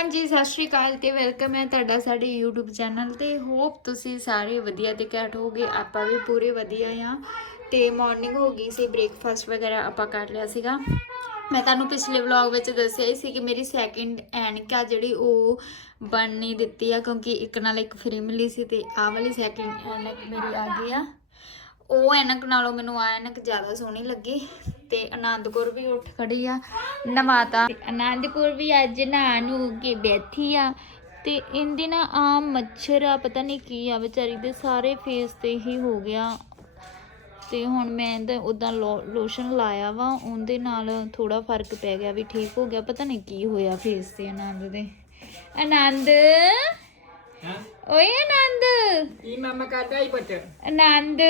ਹਾਂਜੀ, ਸਤਿ ਸ਼੍ਰੀ ਅਕਾਲ ਤੇ ਵੈਲਕਮ ਹੈ ਤੁਹਾਡਾ ਸਾਡੇ YouTube ਚੈਨਲ ਤੇ। ਹੋਪ ਤੁਸੀਂ ਸਾਰੇ ਵਧੀਆ ਤੇ ਘੈਂਟ ਹੋਗੇ ਆਪਾਂ ਵੀ ਪੂਰੇ ਵਧੀਆ ਆ ਤੇ ਮਾਰਨਿੰਗ ਹੋ ਗਈ ਸੀ ਬ੍ਰੇਕਫਾਸਟ ਵਗੈਰਾ ਆਪਾਂ ਕਰ ਲਿਆ ਸੀਗਾ। ਮੈਂ ਤੁਹਾਨੂੰ ਪਿਛਲੇ ਵਲੌਗ ਵਿੱਚ ਦੱਸਿਆ ਹੀ ਸੀ ਕਿ ਮੇਰੀ ਸੈਕਿੰਡ ਐਨਕ ਆ ਜਿਹੜੀ ਉਹ ਬਣ ਨਹੀਂ ਦਿੱਤੀ ਆ, ਕਿਉਂਕਿ ਇੱਕ ਨਾਲ ਇੱਕ ਫ੍ਰੀ ਮਿਲੀ ਸੀ ਤੇ ਆਹ ਵਾਲੀ ਸੈਕਿੰਡ ਐਨਕ ਮੇਰੀ ਆ ਗਈ ਆ। ਉਹ ਐਨਕ ਨਾਲੋਂ ਮੈਨੂੰ ਆ ਐਨਕ ਜ਼ਿਆਦਾ ਸੋਹਣੀ ਲੱਗੀ। ਤੇ ਆਨੰਦਪੁਰ ਵੀ ਉੱਠ ਖੜੀ ਆ ਨਮਾਤਾ ਆਨੰਦਪੁਰ ਵੀ ਅੱਜ ਨਹਾ ਨੂੰ ਕੇ ਬੈਠੀ ਆ ਤੇ ਇਹਦੇ ਨਾ ਆ ਮੱਛਰ ਆ ਪਤਾ ਨਹੀਂ ਕੀ ਆ ਵਿਚਾਰੀ ਦੇ ਸਾਰੇ ਫੇਸ ਤੇ ਹੀ ਹੋ ਗਿਆ। ਤੇ ਹੁਣ ਮੈਂ ਇਹਦਾ ਉਦਾਂ ਲੋਸ਼ਨ ਲਾਇਆ ਵਾ ਉਹਦੇ ਨਾਲ ਥੋੜਾ ਫ਼ਰਕ ਪੈ ਗਿਆ ਵੀ ਠੀਕ ਹੋ ਗਿਆ ਪਤਾ ਨਹੀਂ ਕੀ ਹੋਇਆ ਫੇਸ ਤੇ ਆਨੰਦ ਦੇ। ਆਨੰਦ ਓਏ ਆਨੰਦ ਕੀ ਮਾਮਾ ਕਰਦਾ ਹੀ ਪੁੱਤ? ਆਨੰਦ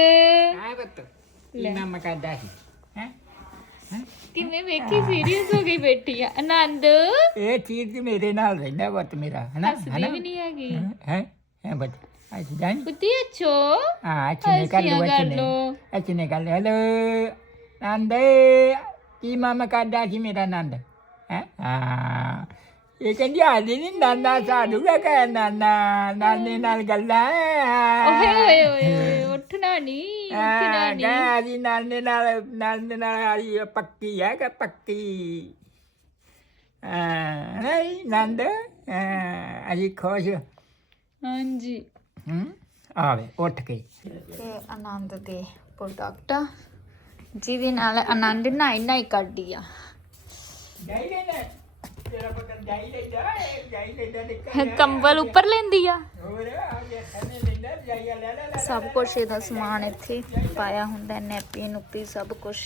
ਹਾਂ ਪੁੱਤ? ਕੀ ਮਾਮਾ ਕਰਦਾ ਸੀ? ਹੈ? ਕਿਵੇਂ ਵੇਖੀ? ਸੀਰੀਅਸ ਹੋ ਗਈ ਬੈਠੀ ਆ। ਆਨੰਦ? ਇਹ ਚੀਜ਼ ਤੇ ਮੇਰੇ ਨਾਲ ਰਹਿੰਦਾ ਪੁੱਤ ਮੇਰਾ ਹਨਾ? ਹੱਸਦੀ ਵੀ ਨਹੀਂ ਹੈਗੀ। ਹੈ? ਹੈ? ਪੁੱਤ ਅੱਜ ਜਾਨ ਕੁੱਤੀ ਅੱਛੋ? ਹਾਂ ਅੱਛੇ ਨੇ ਕਰ ਲੋ ਅੱਛੇ ਕਰ ਨੇ। ਅੱਛੇ ਨੇ ਕਰ ਲੋ ਹੈਲੋ ਨੰਦੇ ਕੀ ਮਾਮਾ ਕਰਦਾ ਸੀ ਮੇਰਾ ਨੰਦ ਹੈ? ਹਾਂ। ਇਹ ਕਹਿੰਦੀ ਆ ਨਹੀਂ ਨਾਨਾ ਸਾਡੂਗਾ ਕਹ ਨਾਨਾ ਨਾਨੇ ਨਾਲ ਗੱਲਾਂ। ਓਏ ਓਏ ਓਏ ਉੱਠਣਾ ਨਹੀਂ ਉੱਠਣਾ ਆ ਨਹੀਂ ਗਾ ਜੀ ਨਾਨੇ ਨਾਲ ਨਾਨੇ ਨਾਲ ਆਈ ਪੱਕੀ ਹੈ ਕਿ ਪੱਕੀ? ਆ ਨਹੀਂ ਨੰਦ? ਅਜੀ ਖੁਸ਼। ਹਾਂਜੀ। ਹੂੰ ਆਵੇ ਉੱਠ ਕੇ। ਤੇ ਆਨੰਦ ਦੇ ਪ੍ਰੋਡਕਟ ਜਿਹਦੇ ਨਾਲ ਆਨੰਦ ਨਾਈ ਨਾਈ ਕਰਦੀ ਆ। ਜਾਈ ਲੈ ਨਾ ਤੇਰਾ ਜਾਈ ਜਾਈ ਕੰਬਲ ਉੱਪਰ ਲੈਂਦੀ ਆ। ਹੋਰ ਆ ਗਿਆ ਥੱਲੇ ਲੈਂਦਾ ਜਾਈ ਲੈ ਲੈ ਲੈ ਸਭ ਕੁਝ ਇਹਦਾ ਸਮਾਨ ਇੱਥੇ ਪਾਇਆ ਹੁੰਦਾ ਨੈਪੀ ਨੁਪੀ ਸਭ ਕੁਝ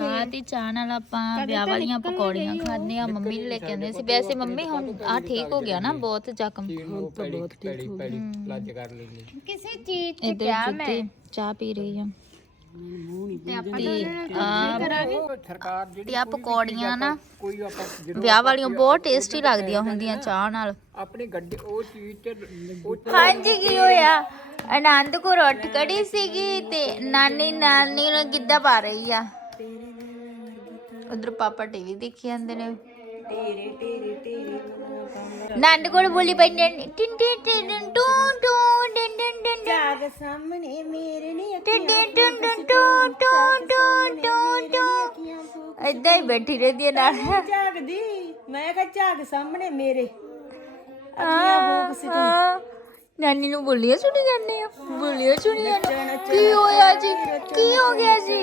ਆ ਤੇ ਚਾਹ ਨਾਲ ਆਪਾਂ ਵਿਆਹ ਵਾਲੀਆਂ ਪਕੌੜੀਆਂ ਖਾਂਦੇ ਆ ਮੰਮੀ ਨੇ ਲੈ ਕੇ ਆਂਦੇ ਸੀ ਵੈਸੇ ਮੰਮੀ ਹੁਣ ਆ ਠੀਕ ਹੋ ਗਿਆ ਨਾ ਬਹੁਤ ਜ਼ਖਮ। ਬਹੁਤ ਠੀਕ ਹੋ ਗਈ ਲੱਜ ਕਰ ਲੈਂਦੀ। ਕਿਸੇ ਚੀਜ਼ ਕਿਹਾ ਮੈਂ? ਚਾਹ ਪੀ ਰਹੀ ਆ। ਤੇ ਆਪਾਂ ਆ ਸਰਕਾਰ ਜਿਹੜੀ ਤੇ ਆ ਪਕੌੜੀਆਂ ਨਾ ਕੋਈ ਆਪਾਂ ਵਿਆਹ ਵਾਲੀਆਂ ਬਹੁਤ ਟੇਸਟੀ ਲੱਗਦੀਆਂ ਹੁੰਦੀਆਂ ਚਾਹ ਨਾਲ। ਆਪਣੀ ਗੱਡੀ ਉਹ ਚੀਜ਼ ਤੇ ਉਹ ਹਾਂਜੀ ਕੀ ਹੋਇਆ? ਆਨੰਦ ਕੋ ਰੋਟ ਕੜੀ ਸੀਗੀ ਤੇ ਨਾਨੀ ਨਾਨੀ ਨੂੰ ਗਿੱਧਾ ਪਾ ਰਹੀ ਆ। ਉਧਰ ਪਾਪਾ ਟੀਵੀ ਦੇਖੀ ਜਾਂਦੇ ਨੇ। ਨੰਦ ਕੋਲ ਬੋਲੀ ਪਈ ਨੇ ਟਿੰ ਟਿੰ ਟਿੰ ਟਿੰ ਟੂ ਟੂ ਡਿੰ ਡਿੰ ਡਿੰ ਜਾਗ ਸਾਹਮਣੇ ਮੇਰੇ ਏਦਾਂ ਹੀ ਬੈਠੀ ਰਹਿੰਦੀ ਹੈ ਨਾਲ। ਝਾਕਦੀ ਮੈਂ ਕਿਹਾ ਝਾਕ ਸਾਹਮਣੇ ਮੇਰੇ। ਨਾਨੀ ਨੂੰ ਬੋਲੀਆਂ ਸੁਣੀ ਜਾਂਦੇ ਆ। ਬੋਲੀਆਂ ਸੁਣੀ ਜਾਂਦੇ ਕੀ ਹੋਇਆ ਜੀ? ਕੀ ਹੋ ਗਿਆ ਜੀ?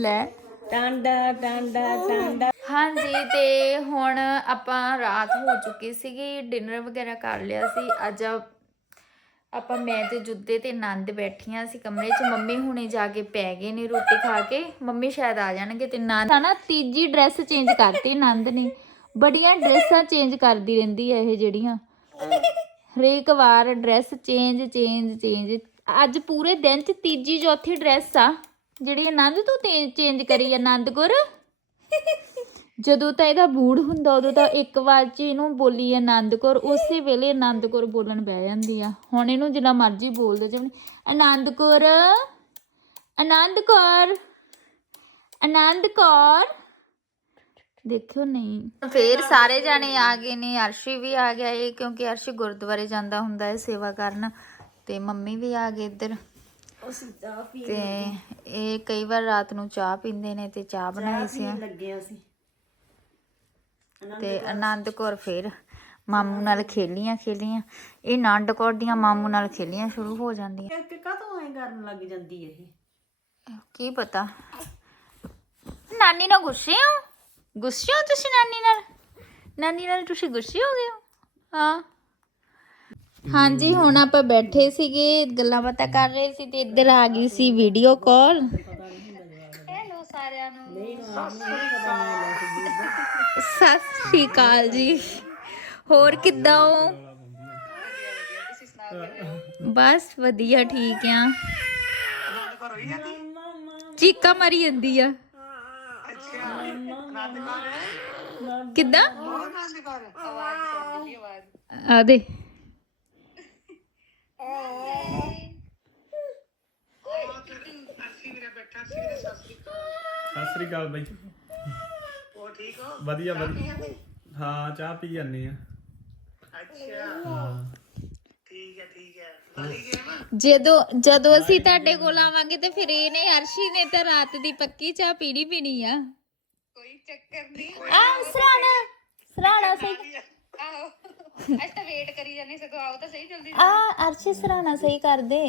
ਲੈ। ਟਾਂਡਾ ਟਾਂਡਾ ਟਾਂਡਾ। ਹਾਂਜੀ ਤੇ ਹੁਣ ਆਪਾਂ ਰਾਤ ਹੋ ਚੁੱਕੀ ਸੀਗੀ ਡਿਨਰ ਵਗੈਰਾ ਕਰ ਲਿਆ ਸੀ। ਅੱਜ ਆਪਾਂ ਮੈਂ ਤੇ ਜੁੱਦੇ ਤੇ ਨੰਦ ਬੈਠੀਆਂ ਸੀ ਕਮਰੇ 'ਚ, ਮੰਮੀ ਹੁਣੇ ਜਾ ਕੇ ਪੈ ਗਏ ਨੇ ਰੋਟੀ ਖਾ ਕੇ, ਮੰਮੀ ਸ਼ਾਇਦ ਆ ਜਾਣਗੇ ਤੇ ਨੰਦ ਨਾ ਤੀਜੀ ਡਰੈਸ ਚੇਂਜ ਕਰਤੀ ਨੰਦ ਨੇ, ਬੜੀਆਂ ਡਰੈਸਾਂ ਚੇਂਜ ਕਰਦੀ ਰਹਿੰਦੀ ਹੈ ਇਹ ਜਿਹੜੀਆਂ। ਹਰੇਕ ਵਾਰ ਡਰੈਸ ਚੇਂਜ ਚੇਂਜ ਚੇਂਜ ਅੱਜ ਪੂਰੇ ਦਿਨ 'ਚ ਤੀਜੀ ਚੌਥੀ ਡਰੈਸ ਆ, ਜਿਹੜੀ ਆਨੰਦ ਤੂੰ ਚੇਂਜ ਕਰੀ ਆਨੰਦ ਗੁਰ ਜਦੋਂ ਤਾਂ ਇਹਦਾ ਬੂੜ ਹੁੰਦਾ ਉਦੋਂ ਤਾਂ ਇੱਕ ਵਾਰ ਚ ਇਹਨੂੰ ਬੋਲੀ ਆਨੰਦ ਕੌਰ ਉਸੇ ਵੇਲੇ ਆਨੰਦ ਕੌਰ ਬੋਲਣ ਬਹਿ ਜਾਂਦੀ ਆ। ਹੁਣ ਇਹਨੂੰ ਜਿੰਨਾ ਮਰਜ਼ੀ ਬੋਲਦੇ ਜਿਵੇਂ ਆਨੰਦ ਕੌਰ ਆਨੰਦ ਕੌਰ ਆਨੰਦ ਕੌਰ। ਦੇਖਿਓ ਨਹੀਂ। ਫੇਰ ਸਾਰੇ ਜਾਣੇ ਆ ਗਏ ਨੇ ਅਰਸ਼ੀ ਵੀ ਆ ਗਿਆ ਇਹ ਕਿਉਂਕਿ ਅਰਸ਼ੀ ਗੁਰਦੁਆਰੇ ਜਾਂਦਾ ਹੁੰਦਾ ਹੈ ਸੇਵਾ ਕਰਨ ਤੇ ਮੰਮੀ ਵੀ ਆ ਗਏ ਇੱਧਰ। ਤੇ ਇਹ ਕਈ ਵਾਰ ਰਾਤ ਨੂੰ ਚਾਹ ਪੀਂਦੇ ਨੇ ਤੇ ਚਾਹ ਬਣਾਈ ਸੀ। ਲੱਗਿਆ ਸੀ ਤੇ ਆਨੰਦ ਕੌਰ ਫੇਰ ਮਾਮੂ ਨਾਲ ਖੇਲੀਆਂ ਖੇਲੀਆਂ। ਇਹ ਨੰਦ ਕੌਰ ਦੀਆਂ ਮਾਮੂ ਨਾਲ ਖੇਲੀਆਂ ਸ਼ੁਰੂ ਹੋ ਜਾਂਦੀਆਂ। ਕਿ ਕਾਹਤੋਂ ਐ ਕਰਨ ਲੱਗ ਜਾਂਦੀ ਇਹ? ਕੀ ਪਤਾ? ਨਾਨੀ ਨਾਲ ਗੁੱਸੇ ਹੋ? ਗੁੱਸੇ ਹੋ ਤੁਸੀਂ ਨਾਨੀ ਨਾਲ? ਨਾਨੀ ਨਾਲ ਤੁਸੀਂ ਗੁੱਸੇ ਹੋ ਗਏ ਹੋ? ਹਾਂ। ਹਾਂਜੀ ਹੁਣ ਆਪਾਂ ਬੈਠੇ ਸੀਗੇ ਗੱਲਾਂ ਬਾਤਾਂ ਕਰ ਰਹੇ ਸੀ ਤੇ ਇੱਧਰ ਆ ਗਈ ਸੀ ਵੀਡੀਓ ਕਾਲ ਸਾਰਿਆਂ ਨੂੰ। ਸਤਿ ਸ਼੍ਰੀ ਅਕਾਲ ਜੀ। ਹੋਰ ਕਿੱਦਾਂ ਹੋ? ਬਸ ਵਧੀਆ ਠੀਕ ਆ। ਚੀਕਾ ਮਾਰੀ ਜਾਂਦੀ ਆ। ਕਿੱਦਾਂ? ਆ ਦੇ। ਸਤਿ ਸ੍ਰੀ ਅਕਾਲ ਬਾਈ। ਹੋਰ ਠੀਕ ਹੋ? ਵਧੀਆ ਵਧੀਆ। ਹਾਂ ਚਾਹ ਪੀ ਜਾਂਦੇ ਆ। ਜਦੋਂ ਜਦੋਂ ਅਸੀਂ ਤੁਹਾਡੇ ਕੋਲ ਆਵਾਂਗੇ ਤੇ ਫਿਰ ਇਹਨੇ ਅਰਸ਼ੀ ਨੇ ਤਾਂ ਰਾਤ ਦੀ ਪੱਕੀ ਚਾਹ ਪੀਣੀ ਪੀਣੀ ਆ। ਕੋਈ ਚੱਕਰ ਨਹੀਂ। ਆ ਸਰਾਣਾ। ਸਰਾਣਾ ਸਹੀ। ਆਹੋ। ਅੱਜ ਤਾਂ ਵੇਟ ਕਰੀ ਜਾਂਦੇ ਸਗੋਂ ਆਓ ਤਾਂ ਸਹੀ ਜਲਦੀ ਆ ਅਰਸ਼ੀ ਸਰਾਣਾ ਸਹੀ ਕਰ ਦੇ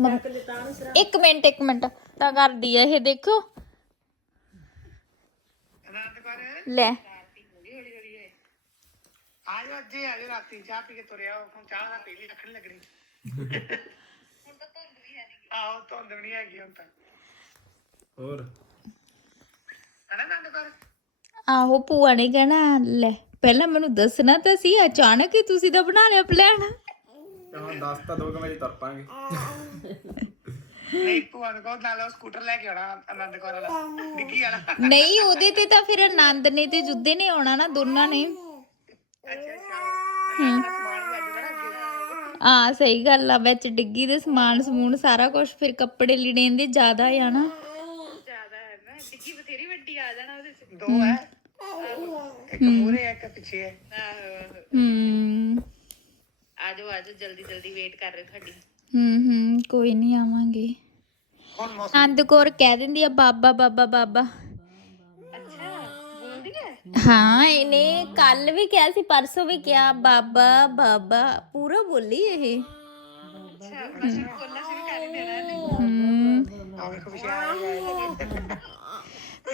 ਮੰਮ- ਇੱਕ ਮਿੰਟ ਇੱਕ ਮਿੰਟ। ਤਾਂ ਕਰਦੀ ਆ ਇਹ ਦੇਖੋ। ਲੈ। ਆਜੋ ਅੱਜੇ ਆਜੋ ਰਾਤੀ ਚਾਹ ਪੀ ਕੇ ਤੁਰਿਆ ਹੁਣ ਚਾਹ ਦਾ ਪੀ ਲਈ ਰੱਖਣ ਲੱਗਣੀ। ਹੁਣ ਤਾਂ ਧੁੰਦ ਵੀ ਹੈ ਨਹੀਂ ਆਹੋ ਧੁੰਦ ਵੀ ਨਹੀਂ ਹੈਗੀ ਹੁਣ ਤਾਂ। ਹੋਰ? ਹਨਾ ਨੰਦ ਕਰ। ਆਹੋ ਭੂਆ ਨੇ ਕਹਿਣਾ ਲੈ ਪਹਿਲਾਂ ਮੈਨੂੰ ਦੱਸਣਾ ਤਾਂ ਸੀ ਅਚਾਨਕ ਹੀ ਤੁਸੀਂ ਤਾਂ ਬਣਾ ਲਿਆ ਪਲਾਨ ਹੁਣ 10 ਤਾਂ 2 ਵਜੇ ਤੁਰ ਪਾਂਗੇ। ਨਹੀਂ ਭੂਆ ਨੂੰ ਕਹੋ ਨਾਲ ਉਹ ਸਕੂਟਰ ਲੈ ਕੇ ਆਉਣਾ ਆਨੰਦ ਕੌਰ ਵਾਲਾ ਡਿੱਗੀ ਵਾਲਾ। ਨਹੀਂ ਉਹਦੇ ਤੇ ਤਾਂ ਫਿਰ ਆਨੰਦ ਨੇ ਤੇ ਜੁੱਦੇ ਨੇ ਆਉਣਾ ਨਾ ਦੋਨਾਂ ਨੇ। ਅੱਛਾ ਅੱਛਾ। ਆ ਸਹੀ ਗੱਲ ਆ ਵਿੱਚ ਡਿੱਗੀ ਦੇ ਸਮਾਨ ਸਮੂਨ ਸਾਰਾ ਕੁਝ ਫਿਰ ਕੱਪੜੇ ਲੀੜੇ ਦੇ ਜ਼ਿਆਦਾ ਆ ਨਾ। ਜ਼ਿਆਦਾ ਹੈ ਨਾ ਟਿੱਕੀ ਬਥੇਰੀ ਵੱਡੀ ਆ ਜਾਣਾ ਉਹਦੇ ਚ। ਦੋ ਹੈ। ਇੱਕ ਮੂਰੇ ਇੱਕ ਪਿੱਛੇ ਹੈ ਹੂੰ। ਆਜੋ ਆਜੋ ਜਲਦੀ ਜਲਦੀ ਵੇਟ ਕਰ ਰਹੇ ਤੁਹਾਡੀ। ਹੂੰ ਹੂੰ ਕੋਈ ਨਹੀਂ ਆਵਾਂਗੇ। ਹੁਣ ਮੌਸਮ ਆਨੰਦ ਕੌਰ ਕਹਿ ਦਿੰਦੀ ਆ, ਬਾਬਾ ਬਾਬਾ ਬਾਬਾ। ਹਾਂ, ਇਹਨੇ ਕੱਲ ਵੀ ਕਿਹਾ ਸੀ, ਪਰਸੋਂ ਵੀ ਕਿਹਾ, ਬਾਬਾ ਬਾਬਾ। ਪੂਰਾ ਬੋਲੀ ਇਹ। ਅੱਛਾ ਅਸੀਂ ਬੋਲਣਾ ਆ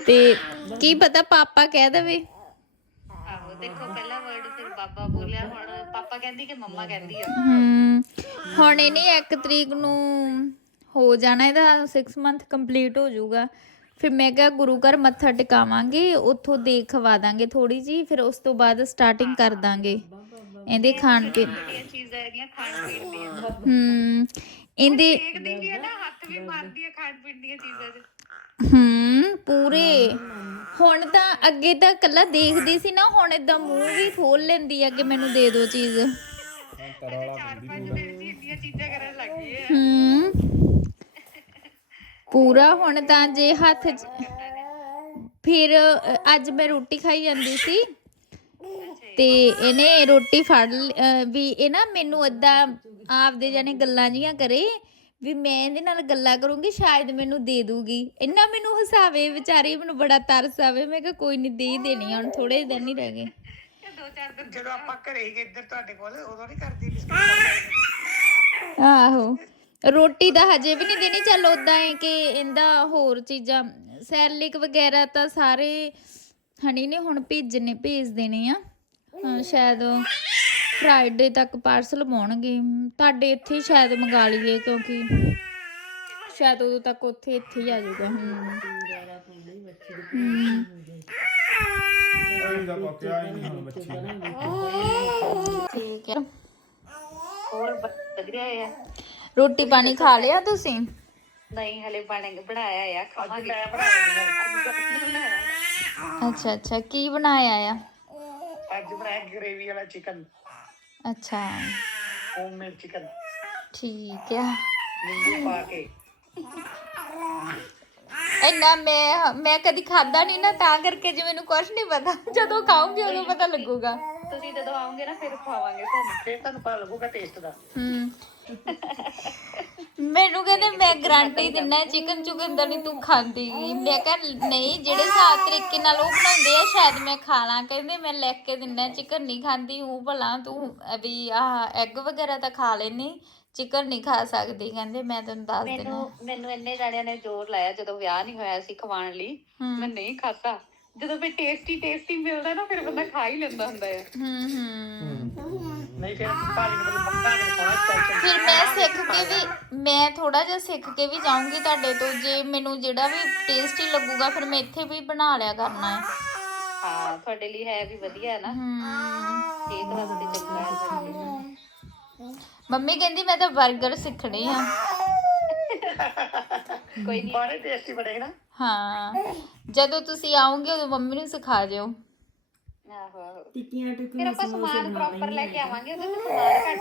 ਤੇ ਕੀ ਪਤਾ ਪਾਪਾ ਕਹਿ ਦੇਵੇ। ਦੇਖੋ ਪਹਿਲਾ ਵਰਡ ਫਿਰ ਬਾਬਾ ਬੋਲਿਆ ਹੁਣ ਪਾਪਾ ਕਹਿੰਦੀ ਕਿ ਮੰਮਾ ਕਹਿੰਦੀ ਆ। ਹੂੰ ਹੁਣ ਇਹਨੇ 1 ਤਰੀਕ ਨੂੰ ਹੋ ਜਾਣਾ ਇਹਦਾ 6 ਮੰਥ ਕੰਪਲੀਟ ਹੋ ਜਾਊਗਾ। ਫਿਰ ਮੈਂ ਕਿਹਾ ਗੁਰੂ ਘਰ ਮੱਥਾ ਟਿਕਾਵਾਂਗੇ ਉੱਥੋਂ ਦੇਖਵਾ ਦਾਂਗੇ ਥੋੜੀ ਜੀ ਫਿਰ ਉਸ ਤੋਂ ਬਾਅਦ ਸਟਾਰਟਿੰਗ ਕਰ ਦਾਂਗੇ। ਇਹਦੇ ਖਾਣ ਪੀਣ ਇਹ ਚੀਜ਼ਾਂ ਖਾਣ ਪੀਣ ਦੀਆਂ। ਹੂੰ ਇਹਦੇ ਦੇਖਦੀ ਵੀ ਹੈ ਨਾ ਹੱਥ ਵੀ ਮਾਰਦੀ ਹੈ ਖਾਣ ਪੀਣ ਦੀਆਂ ਚੀਜ਼ਾਂ 'ਚ। ਹੂੰ ਪੂਰੇ। ਹੁਣ ਤਾਂ ਅੱਗੇ ਤਾਂ ਕੱਲਾ ਦੇਖਦੀ ਸੀ ਨਾ ਹੁਣ ਇਦਾਂ ਮੂੰਹ ਵੀ ਖੋਲ ਲੈਂਦੀ ਆ ਕਿ ਮੈਨੂੰ ਦੇ ਦਿਓ ਚੀਜ਼। ਚਾਰ ਪੰਜ ਦਿਨ 'ਚ ਹੀ ਇੰਨੀਆਂ ਚੀਜ਼ਾਂ ਕਰਨ ਲੱਗ ਗਈ ਹੈ ਹੂੰ। ਪੂਰਾ ਹੁਣ ਤਾਂ ਜੇ ਹੱਥ 'ਚ ਫਿਰ ਅ, ਅੱਜ ਮੈਂ ਰੋਟੀ ਖਾਈ ਜਾਂਦੀ ਸੀ। ਤੇ ਇਹਨੇ ਰੋਟੀ ਫੜ ਲ- ਅ, ਵੀ ਇਹ ਨਾ ਮੈਨੂੰ ਏਦਾਂ ਆਪਦੇ ਜਾਨੇ ਗੱਲਾਂ ਜੀਆਂ ਕਰੇ ਵੀ ਮੈਂ ਇਹਦੇ ਨਾਲ ਗੱਲਾਂ ਕਰੂੰਗੀ ਸ਼ਾਇਦ ਮੈਨੂੰ ਦੇ ਦੂਗੀ। ਇੰਨਾ ਮੈਨੂੰ ਹਸਾਵੇ ਵਿਚਾਰੀ ਮੈਨੂੰ ਬੜਾ ਤਰਸ ਆਵੇ। ਮੈਂ ਕਿਹਾ ਕੋਈ ਨਹੀਂ ਦੇ ਹੀ ਦੇਣੀ ਆ, ਹੁਣ ਥੋੜੇ ਦਿਨ ਹੀ ਰਹਿ ਗਏ। ਇਹ ਦੋ ਚਾਰ ਦਿਨ ਜਦੋਂ ਆਪਾਂ ਘਰੇ ਹੀ ਇੱਧਰ ਤੁਹਾਡੇ ਕੋਲ ਉਦੋਂ ਨਹੀਂ ਕਰਦੀ ਬਿਸਕੁਟ ਆਹੋ। ਰੋਟੀ ਦਾ ਹਜੇ ਵੀ ਨਹੀਂ ਦੇਣੀ ਚੱਲ ਉਦਾਂ ਹੈ ਕਿ ਇਹਦਾ ਹੋਰ ਚੀਜ਼ਾਂ ਸੈਲਿਕ ਵਗੈਰਾ ਤਾਂ ਸਾਰੇ ਹਣੀ ਨੇ ਹੁਣ ਭੇਜਣੇ ਭੇਜ ਦੇਣੇ ਆ। ਹਾਂ, ਸ਼ਾਇਦ ਫਰਾਈਡੇ ਤੱਕ ਪਾਰਸਲ ਪਾਉਣਗੇ। ਤੁਹਾਡੇ ਇੱਥੇ ਸ਼ਾਇਦ ਮੰਗਾ ਲਈਏ ਕਿਉਂਕਿ ਸ਼ਾਇਦ ਉਦੋਂ ਤੱਕ ਉੱਥੇ ਇੱਥੇ ਹੀ ਆ ਜਾਊਗਾ। ਹੂੰ ਅਈ ਦਾ ਪੱਕਿਆ ਹੀ ਨਹੀਂ ਹੁਣ ਬੱਚੀ ਠੀਕ ਹੈ। ਹੋਰ ਬ- ਵਧੀਆ ਹੈ ਰੋਟੀ ਪਾਣੀ ਖਾ ਲਿਆ ਤੁਸੀਂ? ਨਹੀਂ ਹਲੇ ਬਣ ਬਣਾਇਆ ਆ ਖਾਵਾਂਗੇ। ਅੱਛਾ ਅੱਛਾ। ਕੀ ਬਣਾਇਆ ਆ? ਅੱਜ ਬਣਾਇਆ ਗ੍ਰੇਵੀ ਵਾਲਾ ਚਿਕਨ ਅੱਛਾ। ਹੋਮਮੇਡ ਚਿਕਨ ਠੀਕ ਆ। ਨਿੰਬੂ ਪਾ ਕੇ। ਇੰਨਾ ਮੈਂ ਮੈਂ ਕਦੀ ਖਾਦਾ ਨਹੀਂ ਨਾ ਤਾਂ ਕਰਕੇ ਜੀ ਮੈਨੂੰ ਕੁਝ ਨਹੀਂ ਪਤਾ ਜਦੋਂ ਖਾਉਂਗੀ ਉਦੋਂ ਪਤਾ ਲੱਗੂਗਾ। ਤੁਸੀਂ ਜਦੋਂ ਆਓਗੇ ਨਾ ਫਿਰ ਖਵਾਵਾਂਗੇ ਤੁਹਾਨੂੰ ਫਿਰ ਤੁਹਾਨੂੰ ਪਤਾ ਲੱਗੂਗਾ ਟੇਸਟ ਦਾ। ਹੂੰ। ਮੈਨੂੰ ਕਹਿੰਦੇ ਮੈਂ ਗਾਰੰਟੀ ਦਿੰਨਾ ਚਿਕਨ ਚੁਕਨ ਦਾ ਨਹੀਂ ਤੂੰ ਖਾਂਦੀ ਗੀ। ਮੈਂ ਕਿਹਾ ਨਹੀਂ ਜਿਹੜੇ ਹਿਸਾਬ ਤਰੀਕੇ ਨਾਲ ਉਹ ਬਣਾਉਂਦੇ ਆ ਸ਼ਾਇਦ ਮੈਂ ਖਾ ਲਾਂ। ਕਹਿੰਦੇ ਮੈਂ ਲੈ ਕੇ ਦਿੰਨਾ ਚਿਕਨ ਨਹੀਂ ਖਾਂਦੀ ਹੂੰ ਭਲਾ ਤੂੰ ਵੀ ਆਹ ਐਗ ਵਗੈਰਾ ਤਾਂ ਖਾ ਲੈਨੀ ਚਿਕਨ ਨਹੀਂ ਖਾ ਸਕਦੀ। ਕਹਿੰਦੇ ਮੈਂ ਤੈਨੂੰ ਦੱਸ ਦੇਣਾ ਮੈਨੂੰ ਮੈਨੂੰ ਇੰਨੇ ਜਾਣਿਆਂ ਨੇ ਜ਼ੋਰ ਲਾਇਆ ਜਦੋਂ ਵਿਆਹ ਨਹੀਂ ਹੋਇਆ ਸੀ ਖਵਾਉਣ ਲਈ। ਮੈਂ ਨਹੀਂ ਖਾਧਾ। ਜਦੋਂ ਫਿਰ ਟੇਸਟੀ ਟੇਸਟੀ ਮਿਲਦਾ ਨਾ ਫਿਰ ਬੰਦਾ ਖਾ ਹੀ ਲੈਂਦਾ ਹੁੰਦਾ ਹੈ ਹੂੰ। ਹੂੰ। ਨਹੀਂ ਫਿਰ ਭਾਜੀ ਨੂੰ ਮਤਲਬ ਮੰਗਾ ਕੇ ਖਾਣਾ ਸਪੈਸ਼ਲ ਫਿਰ ਮੈਂ ਸਿੱਖ ਕੇ ਵੀ ਮੈਂ ਥੋੜਾ ਜਿਹਾ ਸਿੱਖ ਕੇ ਵੀ ਜਾਊਂਗੀ ਤੁਹਾਡੇ ਤੋਂ ਜੇ ਮੈਨੂੰ ਜਿਹੜਾ ਵੀ ਟੇਸਟੀ ਲੱਗੂਗਾ ਫਿਰ ਮੈਂ ਇੱਥੇ ਵੀ ਬਣਾ ਲਿਆ ਕਰਨਾ ਹੈ। ਹਾਂ ਤੁਹਾਡੇ ਲਈ ਹੈ ਵੀ ਵਧੀਆ ਹੈ। ਨਾ ਹੂੰ ਸਿਹਤ ਵਾਸਤੇ ਚੰਗਾ ਹੈ ਤੁਹਾਡੇ ਲਈ। ਮੰਮੀ ਕਹਿੰਦੀ ਮੈਂ ਤਾਂ 버ਗਰ ਸਿੱਖਣੇ ਆ। ਕੋਈ ਨਹੀਂ ਬਾਰੇ ਟੇਸਟੀ ਬਣੇਗਾ ਨਾ। ਹਾਂ ਜਦੋਂ ਤੁਸੀਂ ਆਓਗੇ ਉਦੋਂ ਮੰਮੀ ਨੂੰ ਸਿਖਾ ਜਿਓ ਆਹੋ ਆਹੋ ਟਿੱਕੀਆਂ ਫਿਰ ਟਿੱਕੀਆਂ ਆਪਾਂ ਸਮਾਨ ਪ੍ਰੋਪਰ ਲੈ ਕੇ ਆਵਾਂਗੇ ਉਹਦੇ ਤੇ ਸਮਾਨ ਘੱਟ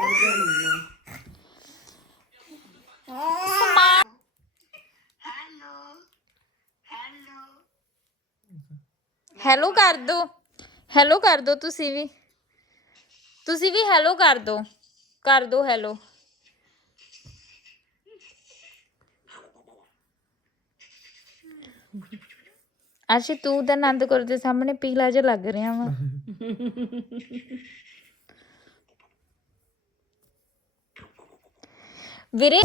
ਹੈਲੋ ਕਰ ਦੋ ਹੈਲੋ ਕਰ ਦੋ ਤੁਸੀਂ ਵੀ ਤੁਸੀਂ ਵੀ ਹੈਲੋ ਕਰ ਦੋ ਕਰ ਦੋ ਹੈਲੋ ਅਰਸ਼ ਤੂੰ ਤਾਂ ਆਨੰਦਕੌਰ ਦੇ ਸਾਹਮਣੇ ਪੀਲਾ ਜਿਹਾ ਲੱਗ ਰਿਹਾ ਵਾ। ਵੀਰੇ